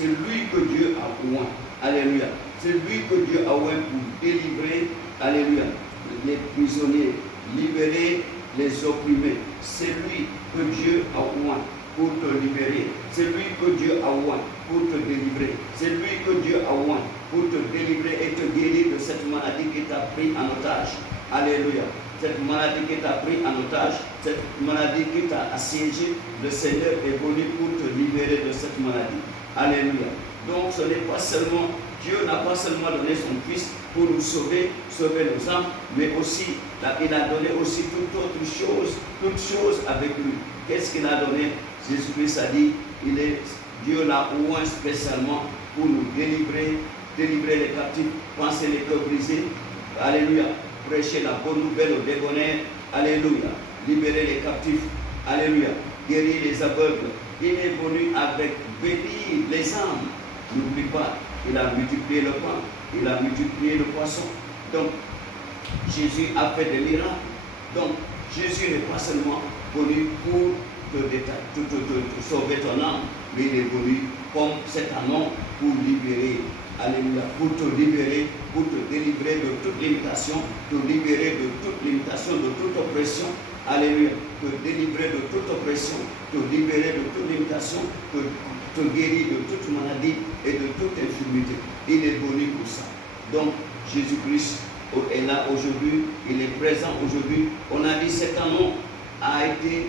C'est lui que Dieu a oint. Alléluia. C'est lui que Dieu a oint pour délivrer, alléluia, les prisonniers, libérer les opprimés. C'est lui que Dieu a oint pour te libérer. C'est lui que Dieu a oint pour te délivrer. C'est lui que Dieu a oint pour te délivrer et te guérir de cette maladie qui t'a pris en otage. Alléluia. Cette maladie qui t'a pris en otage, cette maladie qui t'a assiégé, le Seigneur est venu pour te libérer de cette maladie. Alléluia. Donc ce n'est pas seulement, Dieu n'a pas seulement donné son Fils pour nous sauver, sauver nos âmes, mais aussi, il a donné aussi toute autre chose, toute chose avec lui. Qu'est-ce qu'il a donné? Jésus-Christ a dit, Dieu l'a oint spécialement pour nous délivrer les captifs, penser les cœurs brisés. Alléluia. Prêcher la bonne nouvelle aux dégonaires. Alléluia. Libérer les captifs. Alléluia. Guérir les aveugles. Il est venu avec bénir les âmes. N'oublie pas, il a multiplié le pain, il a multiplié le poisson. Donc, Jésus a fait des miracles. Donc, Jésus n'est pas seulement venu pour te sauver ton âme, mais il est venu comme cet anon pour libérer. Alléluia. Pour te libérer, pour te délivrer de toute limitation, te libérer de toute limitation, de toute oppression. Alléluia. Te délivrer de toute oppression, te libérer de toute limitation, te guérir de toute maladie et de toute infirmité. Il est venu pour ça. Donc, Jésus-Christ est là aujourd'hui, il est présent aujourd'hui. On a dit cet anon a été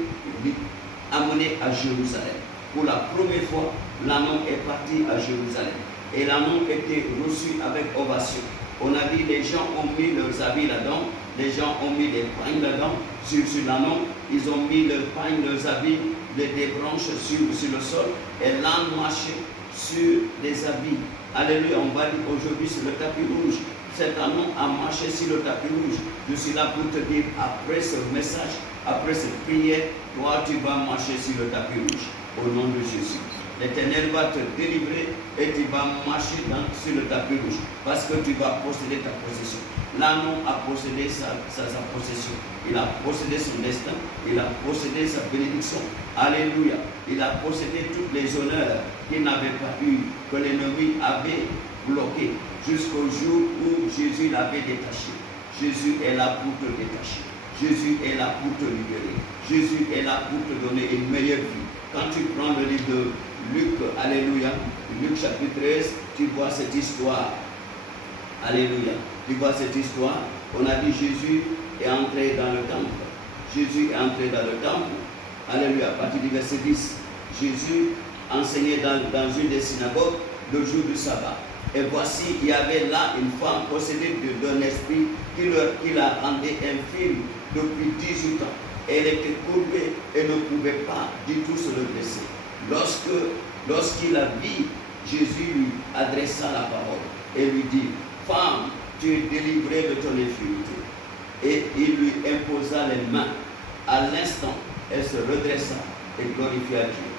amené à Jérusalem. Pour la première fois, l'anon est parti à Jérusalem. Et l'anon était reçu avec ovation. On a dit les gens ont mis leurs habits là-dedans, les gens ont mis des pagnes là-dedans, sur l'anon, ils ont mis leurs pagnes, leurs habits, des branches sur le sol, et l'âne marchait sur des habits. Alléluia, on va dire aujourd'hui sur le tapis rouge. Cet anon a marché sur le tapis rouge. Je suis là pour te dire, après ce message, après cette prière, toi tu vas marcher sur le tapis rouge, au nom de Jésus. L'Éternel va te délivrer et tu vas marcher sur le tapis rouge parce que tu vas posséder ta possession. L'anon a possédé sa possession. Il a possédé son destin. Il a possédé sa bénédiction. Alléluia. Il a possédé tous les honneurs qu'il n'avait pas eu, que l'ennemi avait bloqué jusqu'au jour où Jésus l'avait détaché. Jésus est là pour te détacher. Jésus est là pour te libérer. Jésus est là pour te donner une meilleure vie. Quand tu prends le livre de Luc, alléluia, Luc chapitre 13, tu vois cette histoire. Alléluia. Tu vois cette histoire. On a dit Jésus est entré dans le temple. Jésus est entré dans le temple. Alléluia. À partir du verset 10, Jésus enseignait dans une des synagogues le jour du sabbat. Et voici, il y avait là une femme possédée d'un esprit qui la rendait infirme depuis 18 ans. Elle était courbée et ne pouvait pas du tout se redresser. Lorsqu'il a vu, Jésus lui adressa la parole et lui dit, femme, tu es délivrée de ton infirmité. Et il lui imposa les mains. À l'instant, elle se redressa et glorifia Dieu.